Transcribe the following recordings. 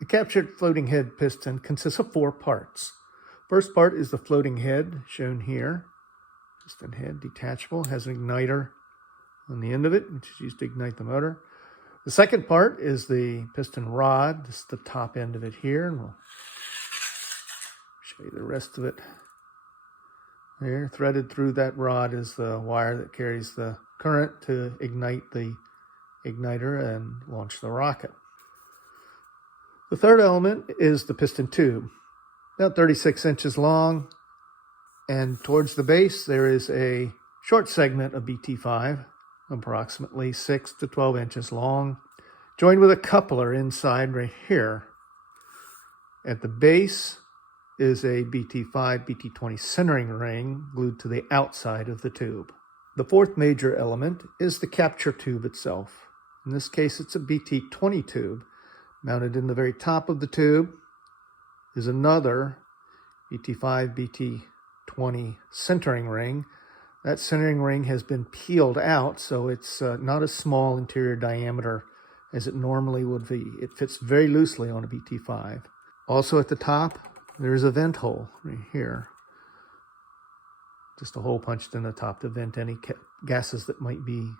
The captured floating head piston consists of 4 parts. First part is the floating head, shown here. Piston head, detachable, has an igniter on the end of it, which is used to ignite the motor. The second part is the piston rod. This is the top end of it here, and we'll show you the rest of it. There, threaded through that rod is the wire that carries the current to ignite the igniter and launch the rocket. The third element is the piston tube, about 36 inches long, and towards the base there is a short segment of BT5, approximately 6 to 12 inches long, joined with a coupler inside right here. At the base is a BT5, BT20 centering ring glued to the outside of the tube. The fourth major element is the capture tube itself. In this case, it's a BT20 tube. Mounted in the very top of the tube is another BT5, BT20 centering ring. That centering ring has been peeled out, so it's not a small interior diameter as it normally would be. It fits very loosely on a BT5. Also at the top, there's a vent hole right here. Just a hole punched in the top to vent any gases that might be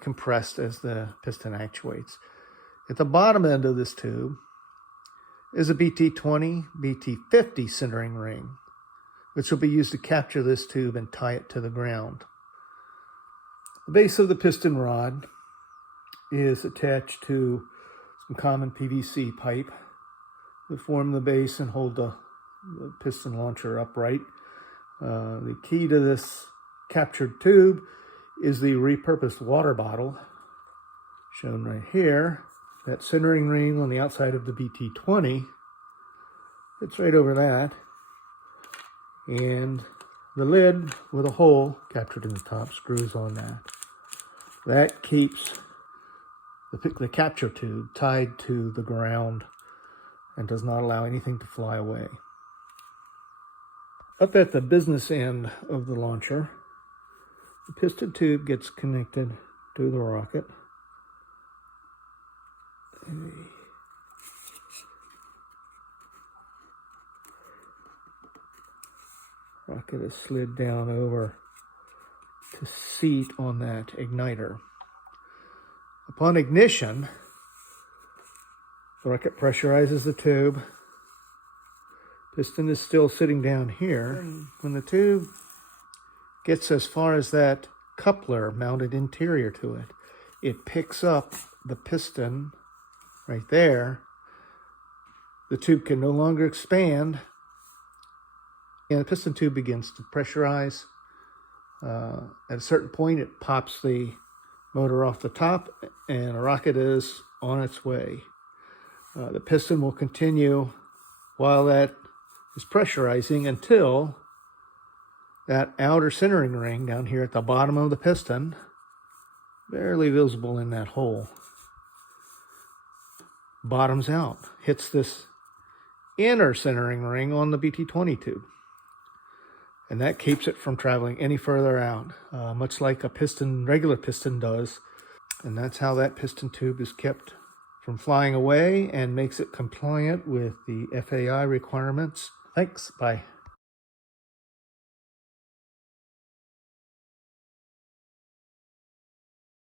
compressed as the piston actuates. At the bottom end of this tube is a BT20, BT50 centering ring, which will be used to capture this tube and tie it to the ground. The base of the piston rod is attached to some common PVC pipe that form the base and hold the piston launcher upright. The key to this captured tube is the repurposed water bottle, shown right here. That centering ring on the outside of the BT20 fits right over that. And the lid with a hole captured in the top screws on that. That keeps the capture tube tied to the ground and does not allow anything to fly away. Up at the business end of the launcher, the piston tube gets connected to the rocket. The rocket is slid down over to seat on that igniter. Upon ignition, the rocket pressurizes the tube. Piston is still sitting down here. When the tube gets as far as that coupler mounted interior to it, it picks up the piston right there. The tube can no longer expand, and the piston tube begins to pressurize. At a certain point, it pops the motor off the top, and a rocket is on its way. The piston will continue while that is pressurizing until that outer centering ring down here at the bottom of the piston, barely visible in that hole, bottoms out, hits this inner centering ring on the BT20 tube. And that keeps it from traveling any further out, much like a regular piston does. And that's how that piston tube is kept from flying away and makes it compliant with the FAI requirements. Thanks, bye.